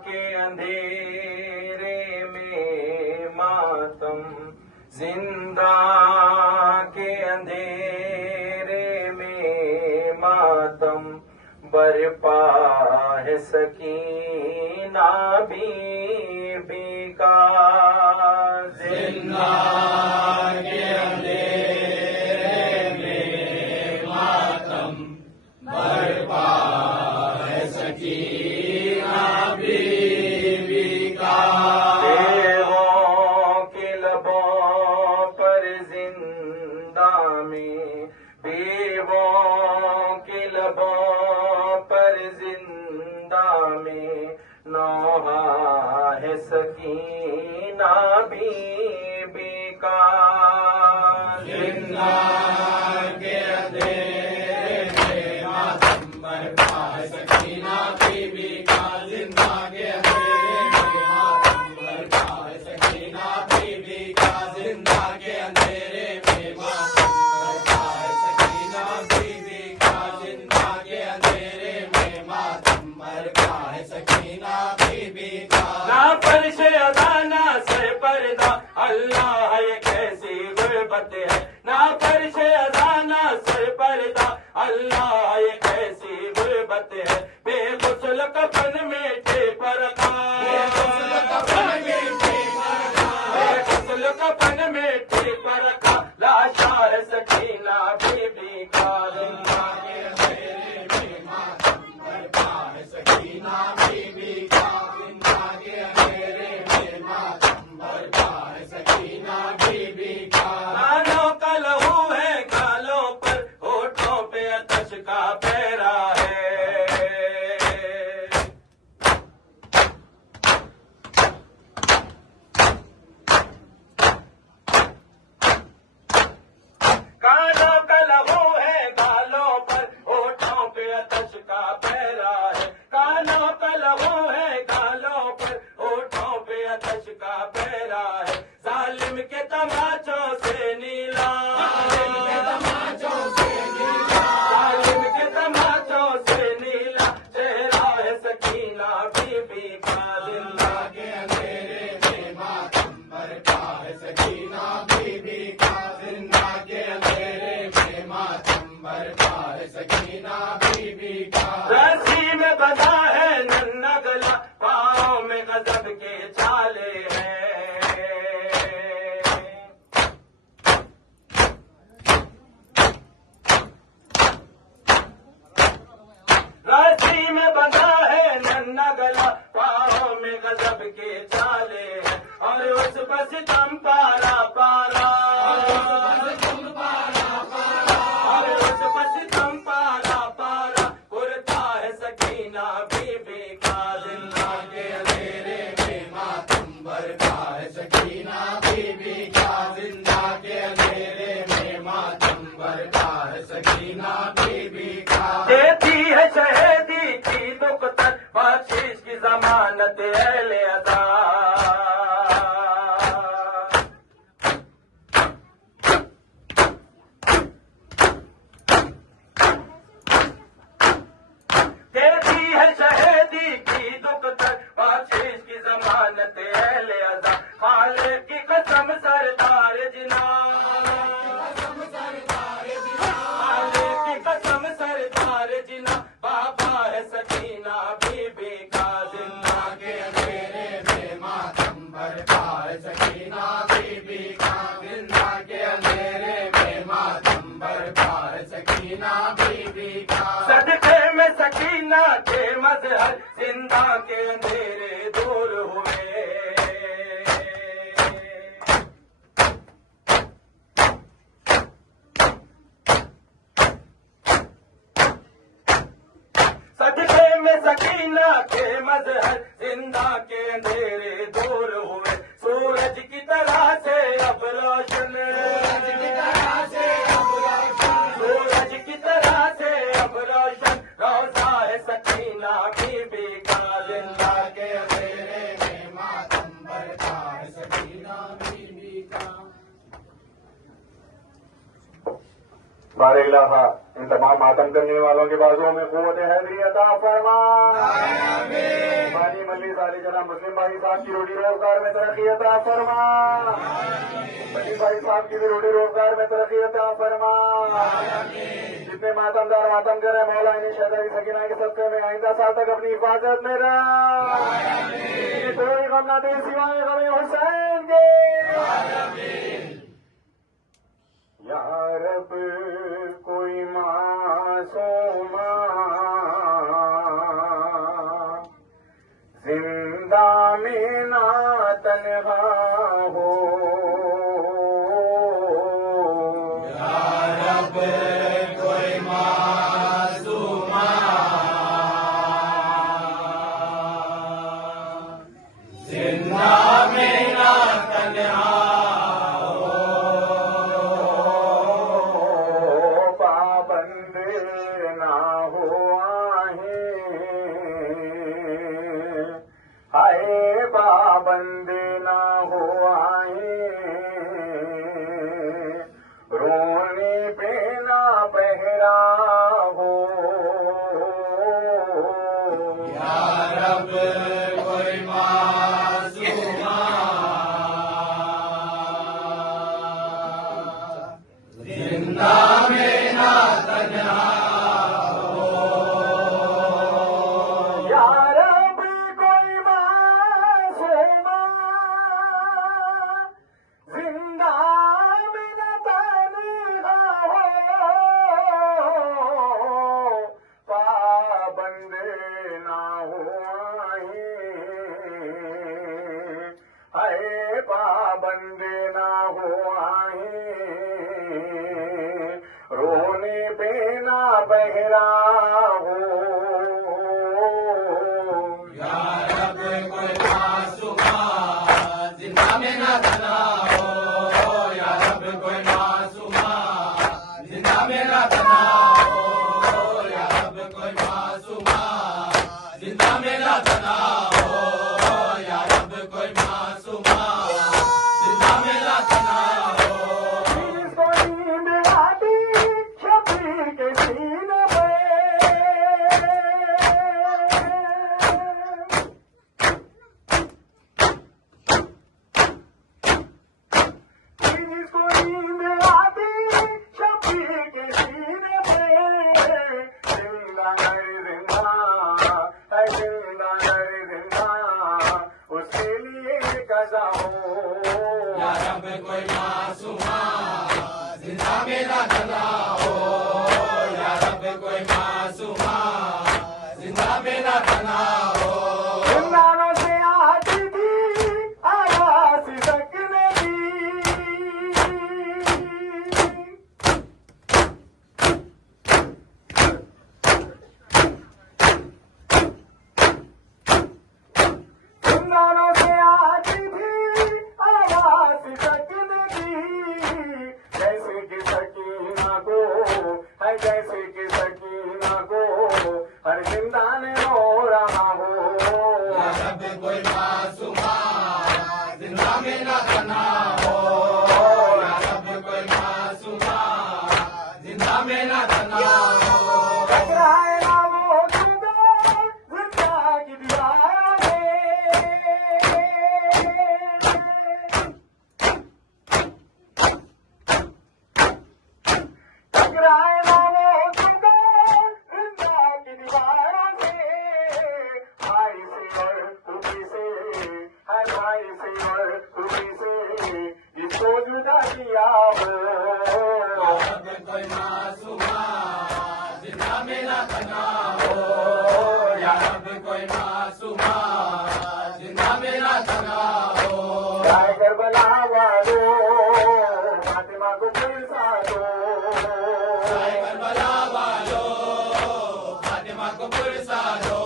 के अंधेरे में मातम, जिंदा के अंधेरे में मातम, बरपा है सकीना बीबी का। जिंदा के अंधेरे में मातम, बरपा है सकीना बीबी का। बेवों के लबों पर जिंदा में, बेवों के लबों पर जिंदा में, नौहा है सकीना बीबी का। जिंदा के अंधेरे में मातम, बरपा है सकीना बीबी का। जिंदा के अंधेरे में मातम, बरपा है सकीना बीबी का। जिंदा के अंधेरे में मातम, बरपा है सकीना बीबी का। जिंदा के अंधेरे में मातम, बरपा है सकीना बीबी का। ना फर्श अदा ना सर पर्दा, अल्लाह ये कैसी गुर्बत है। ना फर्श अदा ना सर पर्दा, अल्लाह ये कैसी गुर्बत है। बेगुस्ल कफन में टेप रखा, बेगुस्ल कफन में टेप रखा, लाशा है सकीना बीबी का। जिंदा के अंधेरे में मातम, बरपा है सकीना बीबी का। जिंदा के अंधेरे में मातम, बरपा है सकीना बीबी का। कानों का लहू है गालों पर, होठों पे अतश का पैरा है। कानों का लहू है गालों पर, होठों पे अतश का पैरा है। कानों का लहू है गालों पर, होठों पे अतश का पैरा है। जालिम के तमाचों से नीला, जालिम के तमाचों से नीला, जालिम के तमाचों से नीला, चेहरा है सकीना बीबी का। जिंदा के अंधेरे में मातम, बरपा है सकीना बीबी का। जिंदा के अंधेरे में मातम, बरपा है सकीना बीबी का। रस्सी में बंधा है नन्हा गला, पाँव में गजब के छाले हैं। रस्सी में बंधा है नन्हा गला, पाँव में गजब के छाले हैं। और उस पर सितम पारा पारा, और उस पर सितम पारा पारा, कुर्ता है सकीना बीबी का। जिंदा के अंधेरे में मातम, बरपा है सकीना बीबी का। जिंदा के अंधेरे में मातम, बरपा है सकीना बीबी का। देती है शहीदी की दुख्तर, बख्शिश की जमानत अहले अदा। देती है शहीदी की दुख्तर, बख्शिश की जमानत अहले अदा। खालिक की कसम सरदार जिना, खालिक की कसम सरदार जिना, बाबा है सकीना बीबी का। जिंदा के अंधेरे में मातम, बरपा है सकीना बीबी का। जिंदा के अंधेरे में मातम, बरपा है सकीना बीबी का। सदके में सकीना के मजहर, जिंदा के अंधेरे दूर हुए। सदके में सकीना के मजहर, जिंदा के अंधेरे दूर हुए। सूरज की तरह से अब रोशन, सूरज की तरह से अब रोशन, सूरज की तरह से अब रोशन, रोजा है सकीना बीबी का। जिंदा के अंधेरे में मातम, बरपा है सकीना बीबी का। बार इलाहा इन तमाम मातम करने वालों के बाजुओं में कुव्वत हैदरी अता फरमा। मानी मल्ली साली जना मुस्लिम भाई साहब की रोटी रोजगार में तरक्की अता फरमा। मल्ली भाई साहब की भी रोटी रोजगार में तरक्की अता फरमा। जितने मातमदार मातम कर रहे मौला इन्हें शहदाई सकीना के सदक़े में आइंदा साल तक अपनी हिफाजत में रह। कोई गम ना दे सिवाय गम हुसैन के। या रब कोई मासूमा जिंदा में ना तन्हा हो। या रब कोई मासूमा जिंदा में ना तन्हा पाबंदी ना हो आए रोने पे ना पहरा हो। या रब कोई मासूमा जिंदा में ना तन्हा पाबंदे ना हो आए रोने पे ना बहरा हो। या रब कोई मासूमा जिंदा में ना तन्हा हो। या रब कोई मासूमा जिंदा में ना तन्हा हो। या रब कोई मासूमा जिंदा में ना तन्हा हो। या रब कोई मासूमा जिंदा में ना तन्हा हो। जिसको नींद आती शबीर के सीने पे जिसको नींद आती शबीर के सीने पे जिंदा है जिंदा उसके लिए कज़ा हो। या रब कोई मासूमा जिंदा में ना तन्हा हो। या रब कोई मासूमा जिंदा में ना तन्हा हो। जिंदानों से आती थी आवाज़ सकने की जिंदानों से आती थी आवाज़ सकने की। जैसे कि सकीना को है जैसे कि सकीना को हर जिंदान रो रहा हो। या रब कोई मासूमा जिंदा में ना तन्हा हो। या रब कोई मासूमा जिंदा में ना तन्हा हो। टकराए ना वो जुदा जिंदा की दीवारों से। टकराए ना वो जुदा जिंदा की दीवारों से। भाई से और खुदी से है भाई से और खुदी से इसको जुदा किया हो। या रब कोई मासूमा जिंदा में ना तन्हा हो। या रब कोई मासूमा जिंदा में ना तन्हा हो। जाए करबला वालो फातिमा को पुरसा दो। करबला वालो फातिमा को पुरसा दो।